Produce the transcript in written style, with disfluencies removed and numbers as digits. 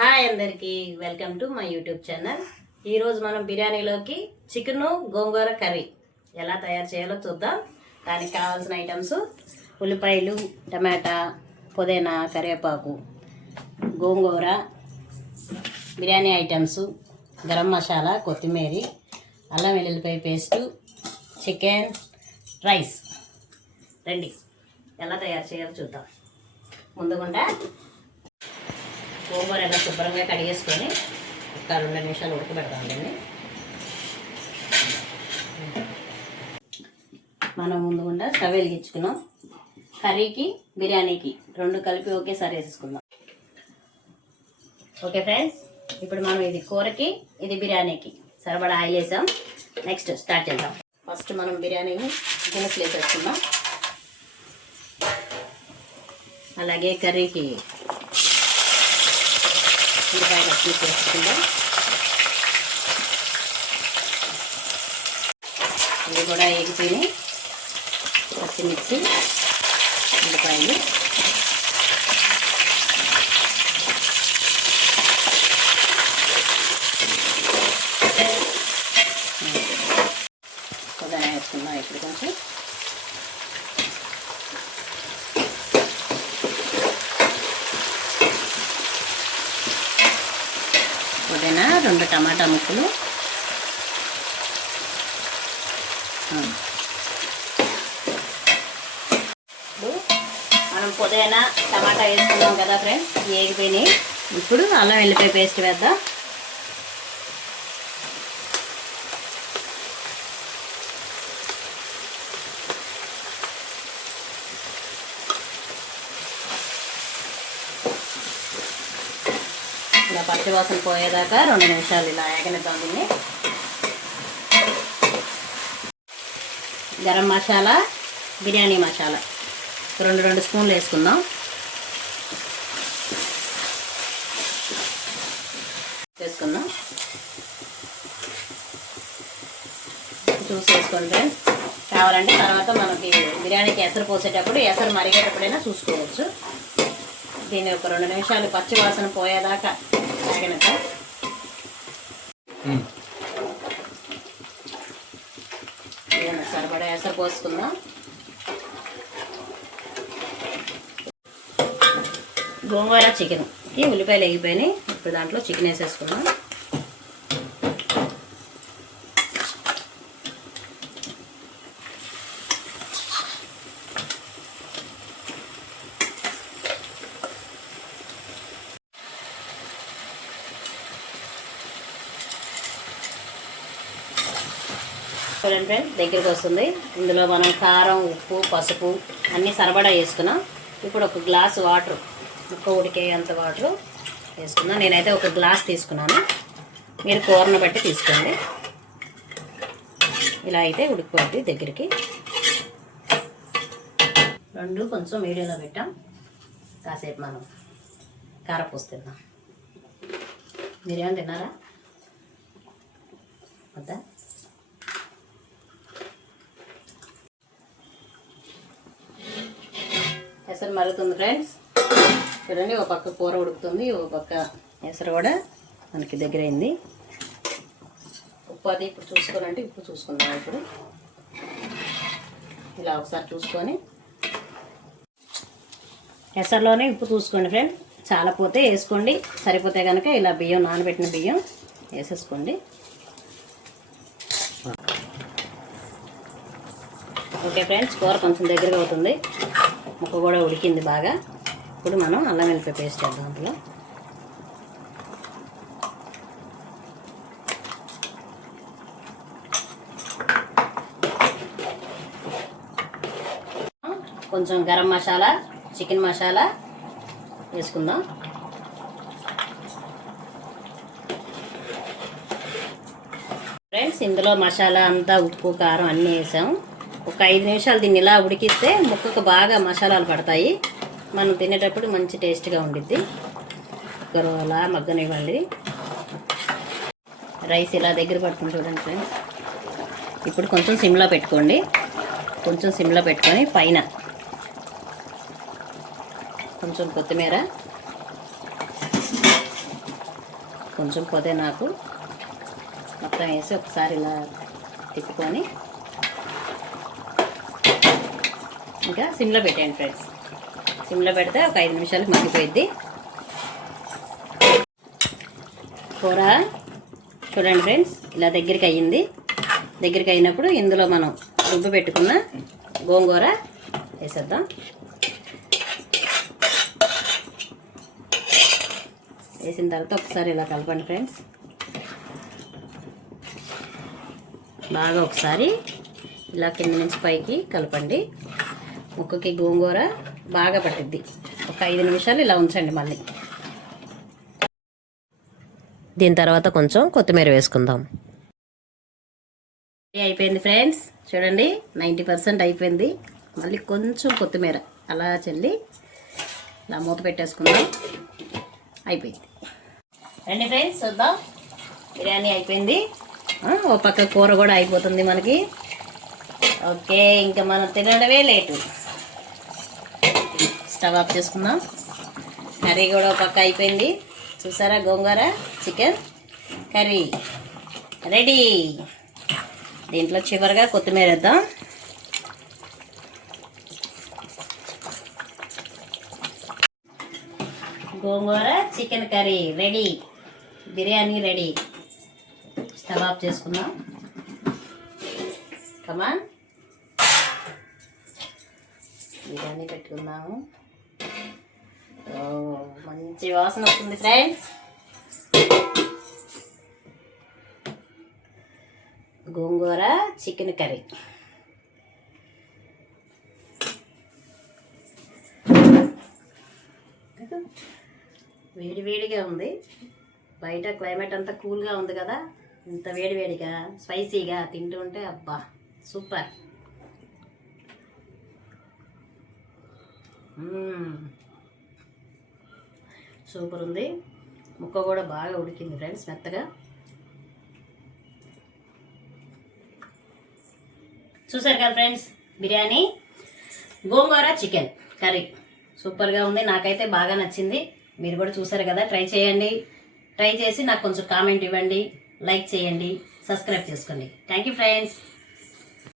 Hi అందరికీ welcome to my YouTube channel. ఈరోజు మనం బిర్యానీలోకి చికెన్ గోంగూర కర్రీ ఎలా తయారు చేయాలో చూద్దాం. దానికి కావాల్సిన ఐటమ్స్ ఉల్లిపాయలు, టమాటా, పుదీనా, కరివేపాకు, గోంగూర, బిర్యానీ ఐటమ్స్, గరం మసాలా, కొత్తిమీర, అల్లం వెల్లుల్లిపాయ పేస్టు, చికెన్, రైస్. రండి ఎలా తయారు చేయాలో చూద్దాం. ముందుగా గోంగూర ఎలా శుభ్రంగా కడిగేసుకొని ఒక 2 నిమిషాలు ఉడకబెడతామండి. మనం ముందుగా స్టవ్ వెలిగించుకున్నాం. కర్రీకి బిర్యానీకి 2 కలిపి ఒకేసారి వేసేసుకుందాం. ఓకే ఫ్రెండ్స్, ఇప్పుడు మనం ఇది కూరకి, ఇది బిర్యానీకి సరిపడా ఆయిల్ వేసాం. నెక్స్ట్ స్టార్ట్ చేద్దాం. ఫస్ట్ మనం బిర్యానీని గిన్నెస్లు వేసేసుకుందాం. అలాగే కర్రీకి ఉల్లిపాయలు వేసుకుందాం. ఇవి కూడా ఎగిపోయి పచ్చిమిర్చి, ఉల్లిపాయలు, పుదీనా వేసుకుందాం. ఇప్పుడు కొంచెం పుదీనా, 2 టమాటా ముక్కలు, ఇప్పుడు మనం పుదీనా టమాటా వేసుకున్నాం కదా ఫ్రెండ్స్, వేగిపోయినాయి. ఇప్పుడు అల్లం వెల్లిపాయ పేస్ట్ వేద్దాం. ఇలా పచ్చి వాసన పోయేదాకా 2 నిమిషాలు ఇలా ఏగనిద్దాం దీన్ని. గరం మసాలా, బిర్యానీ మసాలా 2 స్పూన్లు వేసుకుందాం. చూసి వేసుకోండి ఫ్రెండ్స్. కావాలంటే తర్వాత మనకి బిర్యానీకి ఎసరు పోసేటప్పుడు, ఎసరు మరిగేటప్పుడైనా చూసుకోవచ్చు. దీన్ని ఒక 2 నిమిషాలు పచ్చి వాసన పోయేదాకా ఆగనక సరిపడా ఎసరు పోసుకుందాం. గోంగూర చికెన్కి ఉల్లిపాయలు వేగిపోయినాయి. ఇప్పుడు దాంట్లో చికెన్ వేసేసుకుందాం. చూడండి ఫ్రెండ్స్, దగ్గరికి వస్తుంది. ఇందులో మనం కారం, ఉప్పు, పసుపు అన్నీ సరిపడా వేసుకున్నాం. ఇప్పుడు ఒక గ్లాసు వాటర్, ముక్క ఉడికే అంత వాటర్ వేసుకున్నాం. నేనైతే ఒక గ్లాస్ తీసుకున్నాను, మీరు కూరను బట్టి తీసుకోండి. ఇలా అయితే ఉడికిపోద్ది దగ్గరికి. 2 కొంచెం మీడియంలో పెట్టాం. కాసేపు మనం కారపూస తిన్నాం. మీరేమో తిన్నారా? వద్దా? ఎసరు మరుగుతుంది ఫ్రెండ్స్. చూడండి, ఒక పక్క కూర ఉడుకుతుంది, ఒక పక్క ఎసరు కూడా మనకి దగ్గర అయింది. ఉప్పు అది ఇప్పుడు చూసుకోనంటే ఉప్పు చూసుకుందాం. ఇప్పుడు ఇలా ఒకసారి చూసుకొని ఎసరులోనే ఉప్పు చూసుకోండి ఫ్రెండ్స్. చాలా పోతే వేసుకోండి, సరిపోతే కనుక ఇలా బియ్యం, నానబెట్టిన బియ్యం వేసేసుకోండి. ఓకే ఫ్రెండ్స్, కూర కొంచెం దగ్గరగా అవుతుంది, ముక్క కూడా ఉడికింది బాగా. ఇప్పుడు మనం అల్లం వెల్లిపాయ పేస్ట్ వేద్దాం. అందులో కొంచెం గరం మసాలా, చికెన్ మసాలా వేసుకుందాం. ఫ్రెండ్స్, ఇందులో మసాలా అంతా, ఉప్పు, కారం అన్నీ వేసాం. ఒక 5 నిమిషాలు దీన్ని ఇలా ఉడికిస్తే ముక్కకు బాగా మసాలాలు పడతాయి. మనం తినేటప్పుడు మంచి టేస్ట్గా ఉండిద్ది. అలా మగ్గనివ్వండి. రైస్ ఇలా దగ్గర పట్టుకుని చూడండి ఫ్రెండ్స్. ఇప్పుడు కొంచెం సిమ్లో పెట్టుకోండి. కొంచెం సిమ్లో పెట్టుకొని పైన కొంచెం కొత్తిమీర, కొంచెం పుదీనాకు మొత్తం వేసి ఒకసారి ఇలా తిప్పుకొని ఇంకా సిమ్లో పెట్టండి ఫ్రెండ్స్. సిమ్లో పెడితే ఒక 5 నిమిషాలకు మగ్గిపోయిద్ది కూర. చూడండి ఫ్రెండ్స్, ఇలా దగ్గరికి అయ్యింది. దగ్గరికి అయినప్పుడు ఇందులో మనం రుబ్బు పెట్టుకున్న గోంగూర వేసేద్దాం. వేసిన తర్వాత ఒకసారి ఇలా కలపండి ఫ్రెండ్స్. బాగా ఒకసారి ఇలా కింద నుంచి పైకి కలపండి. ముక్కకి గోంగూర బాగా పట్టిద్ది. ఒక 5 నిమిషాలు ఇలా ఉంచండి. మళ్ళీ దీని తర్వాత కొంచెం కొత్తిమీర వేసుకుందాం. అయిపోయింది ఫ్రెండ్స్, చూడండి 90% అయిపోయింది. మళ్ళీ కొంచెం కొత్తిమీర అలా చల్లి ఇలా మూత పెట్టేసుకుందాం. అయిపోయింది. రండి ఫ్రెండ్స్ చూద్దాం. బిర్యానీ అయిపోయింది. ఓ పక్క కూర కూడా అయిపోతుంది మనకి. ఓకే, ఇంకా మనం తినడమే లేటు. స్టవ్ ఆఫ్ చేసుకుందాం. కర్రీ కూడా ఒక పక్క అయిపోయింది. చూసారా, గోంగూర చికెన్ కర్రీ రెడీ. దీంట్లో చివరిగా కొత్తిమీర వేద్దాం. Gongura chicken curry ready. Biryani ready. Stove off చేసుకుందాం. కమాన్, బిర్యానీ పెట్టుకుందాము. మంచి వాసన వస్తుంది ఫ్రెండ్స్. గోంగూర చికెన్ కర్రీ. వేడి వేడిగా ఉంది. బయట క్లైమేట్ అంతా కూల్గా ఉంది కదా, ఇంత వేడి వేడిగా స్పైసీగా తింటుంటే అబ్బా సూపర్. సూపర్ ఉంది. ముక్క కూడా బాగా ఉడికింది ఫ్రెండ్స్, మెత్తగా. చూసారు కదా ఫ్రెండ్స్, బిర్యానీ గోంగూర చికెన్ కర్రీ సూపర్గా ఉంది. నాకైతే బాగా నచ్చింది. మీరు కూడా చూసారు కదా, ట్రై చేయండి. ట్రై చేసి నాకు కొంచెం కామెంట్ ఇవ్వండి, లైక్ చేయండి, సబ్స్క్రైబ్ చేసుకోండి. Thank you friends.